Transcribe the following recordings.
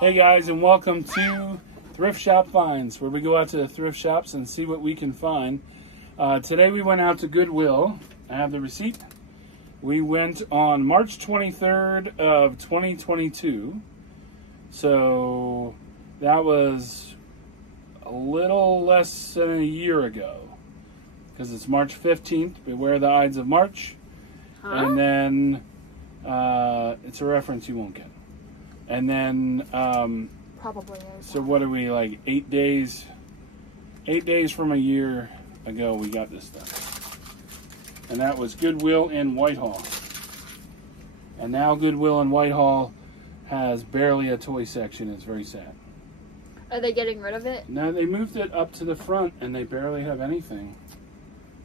Hey guys, and welcome to Thrift Shop Finds, where we go out to the thrift shops and see what we can find. Today we went out to Goodwill. I have the receipt. We went on March 23rd of 2022. So that was a little less than a year ago. Because it's March 15th. Beware the Ides of March. Huh? And then it's a reference you won't get. And then, probably. so what are we, like 8 days? 8 days from a year ago, we got this stuff. And that was Goodwill in Whitehall. And now Goodwill in Whitehall has barely a toy section. It's very sad. Are they getting rid of it? No, they moved it up to the front, and they barely have anything.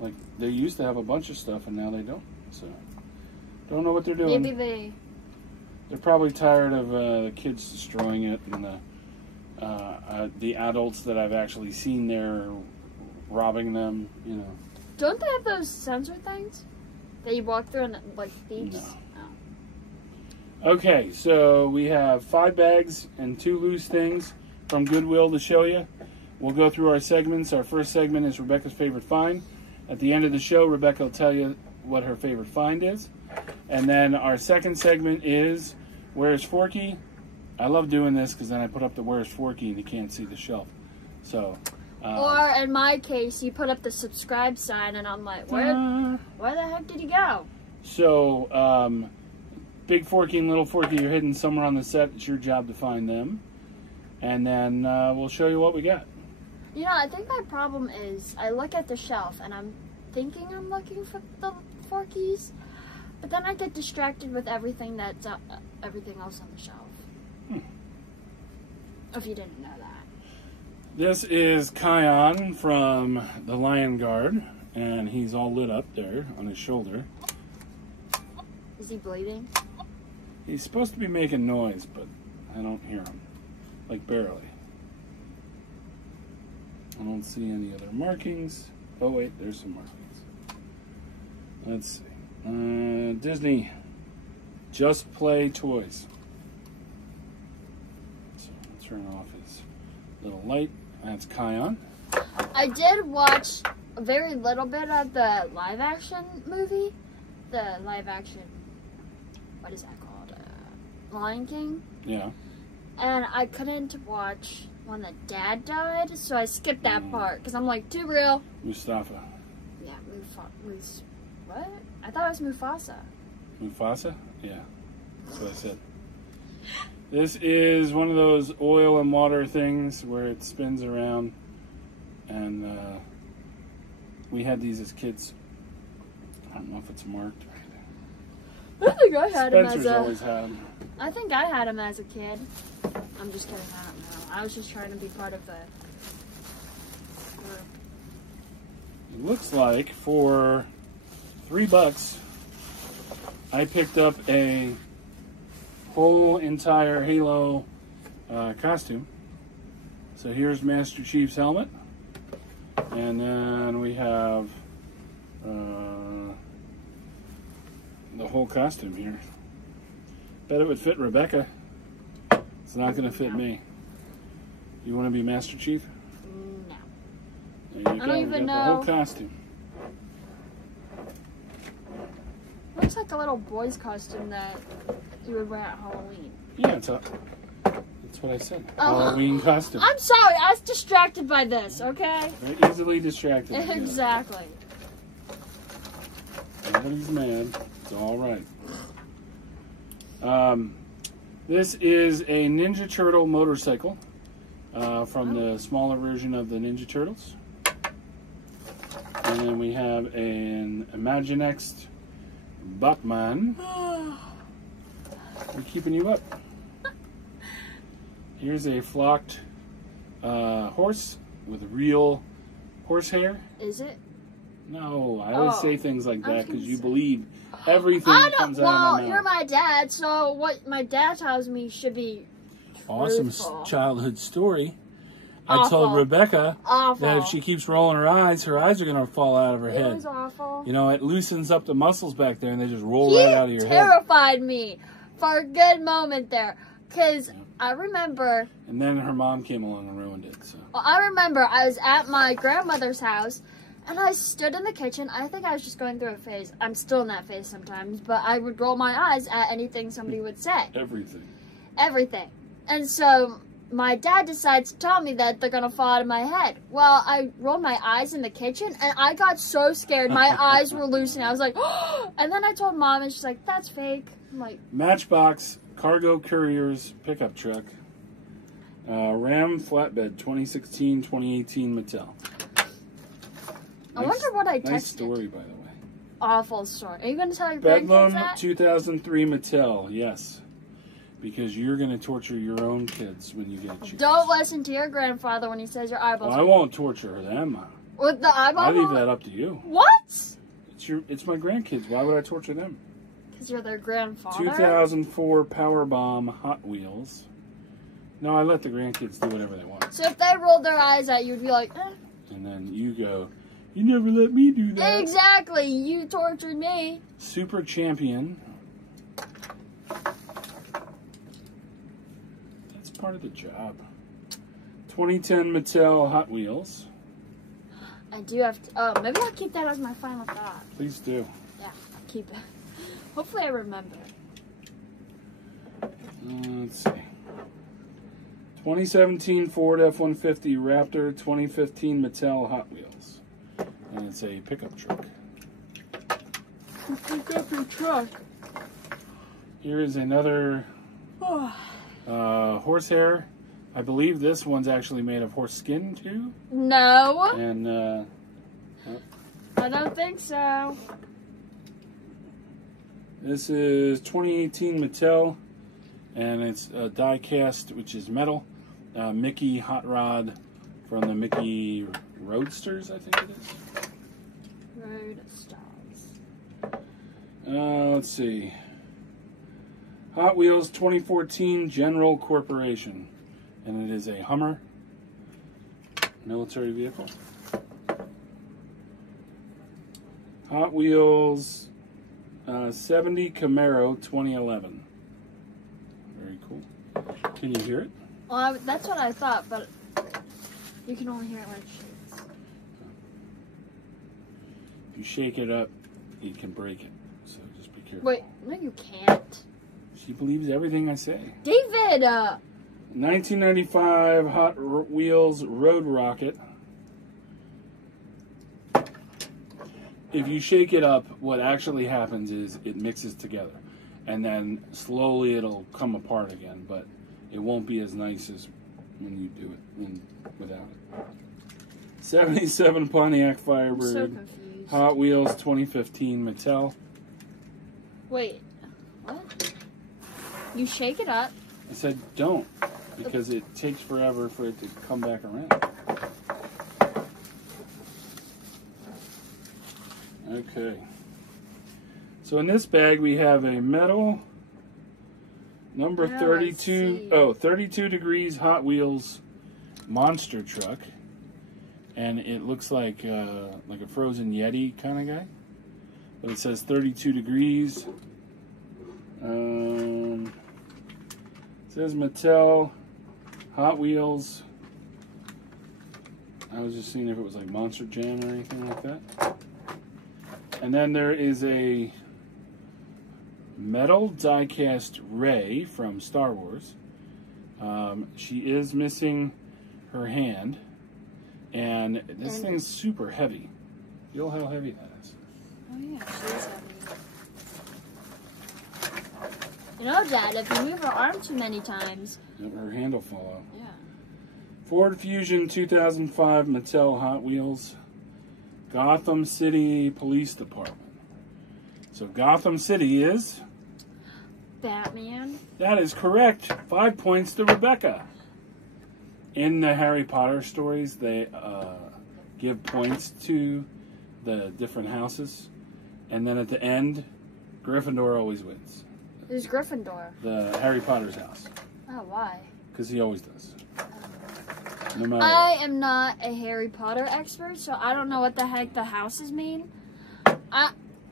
Like, they used to have a bunch of stuff, and now they don't. So, don't know what they're doing. Maybe They're probably tired of the kids destroying it, and the adults that I've actually seen there robbing them, you know. Don't they have those sensor things that you walk through and like beeps? No. Oh. Okay, so we have 5 bags and 2 loose things from Goodwill to show you. We'll go through our segments. Our first segment is Rebecca's favorite find. At the end of the show, Rebecca will tell you what her favorite find is. And then our second segment is Where's Forky? I love doing this because then I put up the Where's Forky and you can't see the shelf. So, or in my case, you put up the subscribe sign and I'm like, where the heck did he go? So, Big Forky and Little Forky are hidden somewhere on the set. It's your job to find them. And then we'll show you what we got. You know, I think my problem is I look at the shelf and I'm thinking I'm looking for the Forkies. But then I get distracted with everything that's everything else on the shelf. If you didn't know that. This is Kion from the Lion Guard, and he's all lit up there on his shoulder. Is he bleeding? He's supposed to be making noise, but I don't hear him. Like, barely. I don't see any other markings. Oh, wait, there's some markings. Let's see. Disney, Just Play Toys. So I'll turn off his little light. That's Kion. I did watch a very little bit of the live action movie. The live action, what is that called? Lion King? Yeah. And I couldn't watch when the dad died, so I skipped that part because I'm like, too real. Mustafa. Yeah, what? I thought it was Mufasa. Mufasa? Yeah, that's what I said. This is one of those oil and water things where it spins around, and we had these as kids. I don't know if it's marked. I think I had him Spencer's always had them. I think I had him as a kid. I'm just kidding. I don't know. I was just trying to be part of the group. It looks like for $3, I picked up a whole entire Halo costume. So here's Master Chief's helmet, and then we have the whole costume here. Bet it would fit Rebecca. It's not going to fit me. You want to be Master Chief? No. There you go. I don't even know. The whole costume. Looks like a little boy's costume that you would wear at Halloween. Yeah, that's what I said. Halloween costume. I'm sorry, I was distracted by this, okay? Very easily distracted. Exactly. Nobody's mad. It's all right. This is a Ninja Turtle motorcycle from the smaller version of the Ninja Turtles. And then we have an Imaginext Batman. We're keeping you up. Here's a flocked horse with real horsehair. Is it? No, I always say things like that because you believe everything that comes out of my mouth. You're my dad, so what my dad tells me should be awesome truthful. Childhood story. Awful. I told Rebecca Awful. that if she keeps rolling her eyes are going to fall out of her head. It was awful. You know, it loosens up the muscles back there and they just roll right out of your head. He terrified me for a good moment there. Because Yeah. I remember... And then her mom came along and ruined it. So. Well, I remember I was at my grandmother's house, and I stood in the kitchen. I think I was just going through a phase. I'm still in that phase sometimes, but I would roll my eyes at anything somebody would say. Everything. And so my dad decides to tell me that they're going to fall out of my head. Well, I rolled my eyes in the kitchen, and I got so scared. My eyes were loose, and I was like, oh! And then I told Mom, and she's like, that's fake. I'm like... Matchbox Cargo Couriers pickup truck. Ram flatbed 2016-2018 Mattel. I wonder what I texted. Nice story, by the way. Awful story. Are you going to tell your Bedlam grandkids that? 2003 Mattel, yes. Because you're going to torture your own kids when you get a chance. Don't listen to your grandfather when he says your eyeballs. Well, I won't torture them. With the eyeball? I leave that up to you. What? It's my grandkids. Why would I torture them? Because you're their grandfather? 2004 Powerbomb Hot Wheels. No, I let the grandkids do whatever they want. So if they rolled their eyes at you, you'd be like, eh. And then you go, you never let me do that. Exactly. You tortured me. Super Champion. That's part of the job. 2010 Mattel Hot Wheels. I do have to... Oh, maybe I'll keep that as my final thought. Please do. Yeah, keep it. Hopefully I remember. Let's see. 2017 Ford F-150 Raptor, 2015 Mattel Hot Wheels. And it's a pickup truck. Pick up your truck. Here is another horsehair. I believe this one's actually made of horse skin too. No. And I don't think so. This is 2018 Mattel, and it's a die cast, which is metal. Mickey Hot Rod from the Mickey Roadsters, I think it is. Roadsters. Let's see. Hot Wheels 2014 General Corporation, and it is a Hummer military vehicle. Hot Wheels 70 Camaro 2011. Very cool. Can you hear it? Well, that's what I thought, but you can only hear it when it shakes. If you shake it up, you can break it. So just be careful. Wait, no you can't. She believes everything I say. David! 1995 Hot Wheels Road Rocket. If you shake it up, what actually happens is it mixes together. And then slowly it'll come apart again, but it won't be as nice as when you do it without it. 77 Pontiac Firebird. I'm so confused. Hot Wheels 2015 Mattel. Wait, what? You shake it up. I said don't, because it takes forever for it to come back around. Okay. So in this bag we have a metal number 32 degrees Hot Wheels monster truck, and it looks like a frozen Yeti kind of guy, but it says 32 degrees. It says Mattel Hot Wheels. I was just seeing if it was like Monster Jam or anything like that. And then there is a metal die-cast Rey from Star Wars. She is missing her hand, and this thing's super heavy. Feel how heavy that is. Oh yeah, she is heavy. You know, Dad, if you move her arm too many times, her hand will fall out. Yeah. Ford Fusion 2005 Mattel Hot Wheels. Gotham City Police Department. So Gotham City is... Batman. That is correct. 5 points to Rebecca. In the Harry Potter stories, they give points to the different houses. And then at the end, Gryffindor always wins. Who's Gryffindor? The Harry Potter's house. Oh, why? Because he always does. No matter I am not a Harry Potter expert, so I don't know what the heck the houses mean.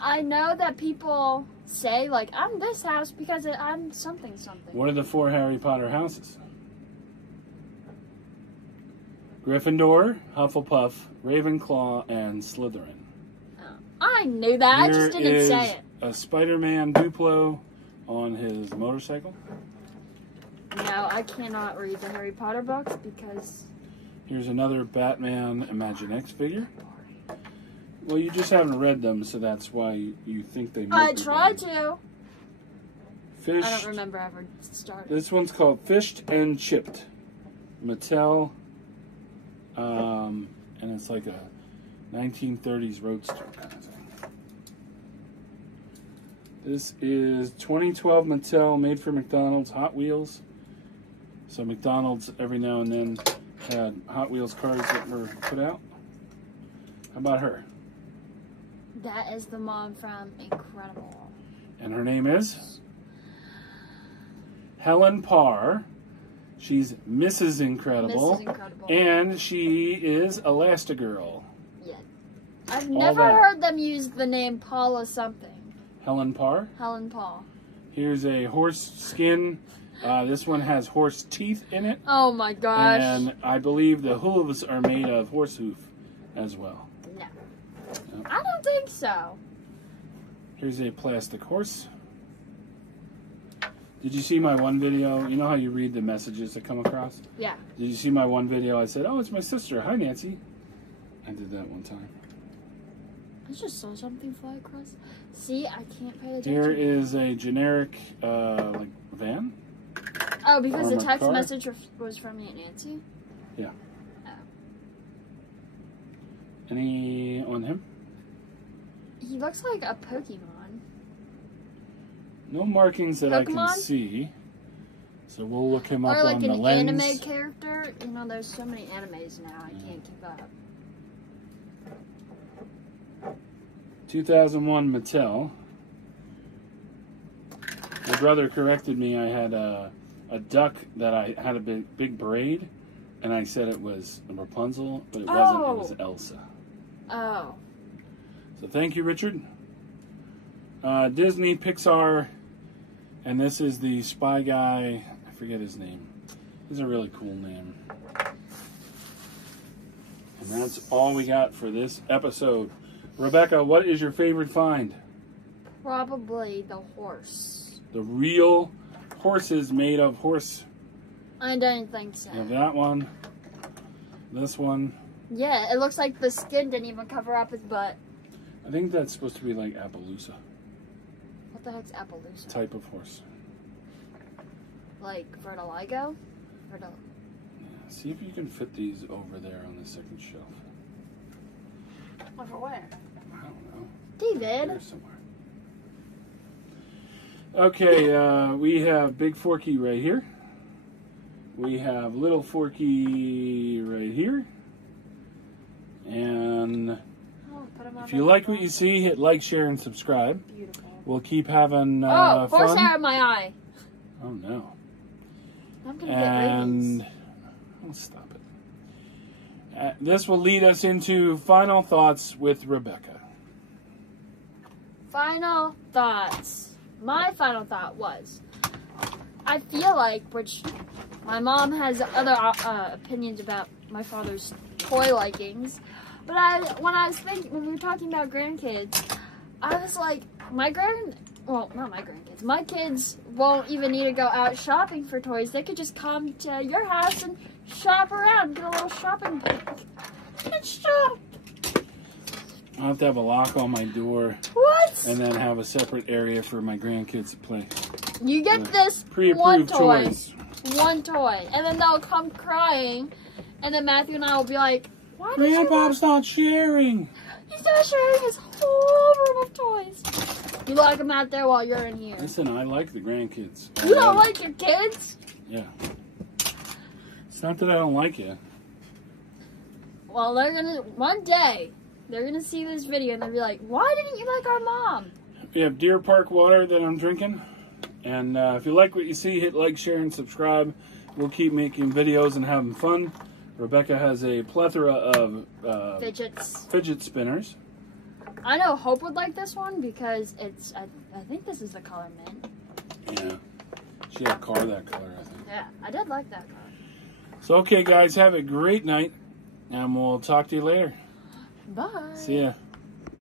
I know that people say, like, I'm this house because I'm something something. What are the 4 Harry Potter houses? Gryffindor, Hufflepuff, Ravenclaw, and Slytherin. Oh, I knew that. I just didn't say it. A Spider-Man Duplo on his motorcycle. No, I cannot read the Harry Potter books because... Here's another Batman Imaginext figure. Well, you just haven't read them, so that's why you think they might be tried bad. to. Fished. I don't remember ever starting. This one's called Fished and Chipped. Mattel. And it's like a 1930s roadster kind of thing. This is 2012 Mattel, made for McDonald's, Hot Wheels. So McDonald's every now and then had Hot Wheels cars that were put out. How about her? That is the mom from Incredible. And her name is? Helen Parr. She's Mrs. Incredible. Mrs. Incredible. And she is Elastigirl. Yeah. I've never heard them use the name Paula something. Helen Parr. Helen Paul. Here's a horse skin. This one has horse teeth in it. Oh my gosh. And I believe the hooves are made of horse hoof as well. No. I don't think so. Here's a plastic horse. Did you see my one video? You know how you read the messages that come across? Yeah. Did you see my one video? I said, oh, it's my sister. Hi, Nancy. I did that one time. I just saw something fly across. See, I can't pay attention. Here is a generic, like, van. Oh, because the text car. message was from Aunt Nancy? Yeah. Oh. Any on him? He looks like a Pokemon. No markings that I Pokemon? can see. So we'll look him up Or like on the an lens. anime character. You know, there's so many animes now, I can't keep up. 2001 Mattel. My brother corrected me. I had a duck that I had a big braid, and I said it was Rapunzel, but it wasn't. It was Elsa. Oh. So thank you, Richard. Disney, Pixar, and this is the spy guy. I forget his name. This is a really cool name. And that's all we got for this episode. Rebecca, what is your favorite find? Probably the horse. The real horses made of horse. I don't think so. You have that one. This one. Yeah, it looks like the skin didn't even cover up his butt. I think that's supposed to be like Appaloosa. What the heck's Appaloosa? Type of horse. Like Vertiligo? Yeah, see if you can fit these over there on the second shelf. Over where? I don't know. David. Here somewhere. Okay, we have Big Forky right here. We have Little Forky right here. And if you like what you see, hit like, share, and subscribe. Beautiful. We'll keep having horse fun. hair in my eye. Oh no. I'm gonna get rabies. Oh, stop it. This will lead us into final thoughts with Rebecca. Final thoughts. My final thought was, I feel like, which my mom has other opinions about my father's toy likings, but when we were talking about grandkids, I was like, not my grandkids. My kids won't even need to go out shopping for toys. They could just come to your house and shop around, get a little shopping and shop. I'll have to have a lock on my door. What? And then have a separate area for my grandkids to play. You get this one toy. Toys. One toy. And then they'll come crying. And then Matthew and I will be like, why did Grandpa's not sharing. He's not sharing his whole room of toys. You lock them out there while you're in here. Listen, I like the grandkids. You don't like your kids? Yeah. It's not that I don't like you. Well, one day, they're gonna see this video and they'll be like, why didn't you like our mom? We have Deer Park water that I'm drinking. And if you like what you see, hit like, share, and subscribe. We'll keep making videos and having fun. Rebecca has a plethora of Fidgets. fidget spinners. I know Hope would like this one because it's, I think this is the color mint. Yeah. She had a car that color, I think. Yeah, I did like that color. So, okay, guys, have a great night, and we'll talk to you later. Bye. See ya.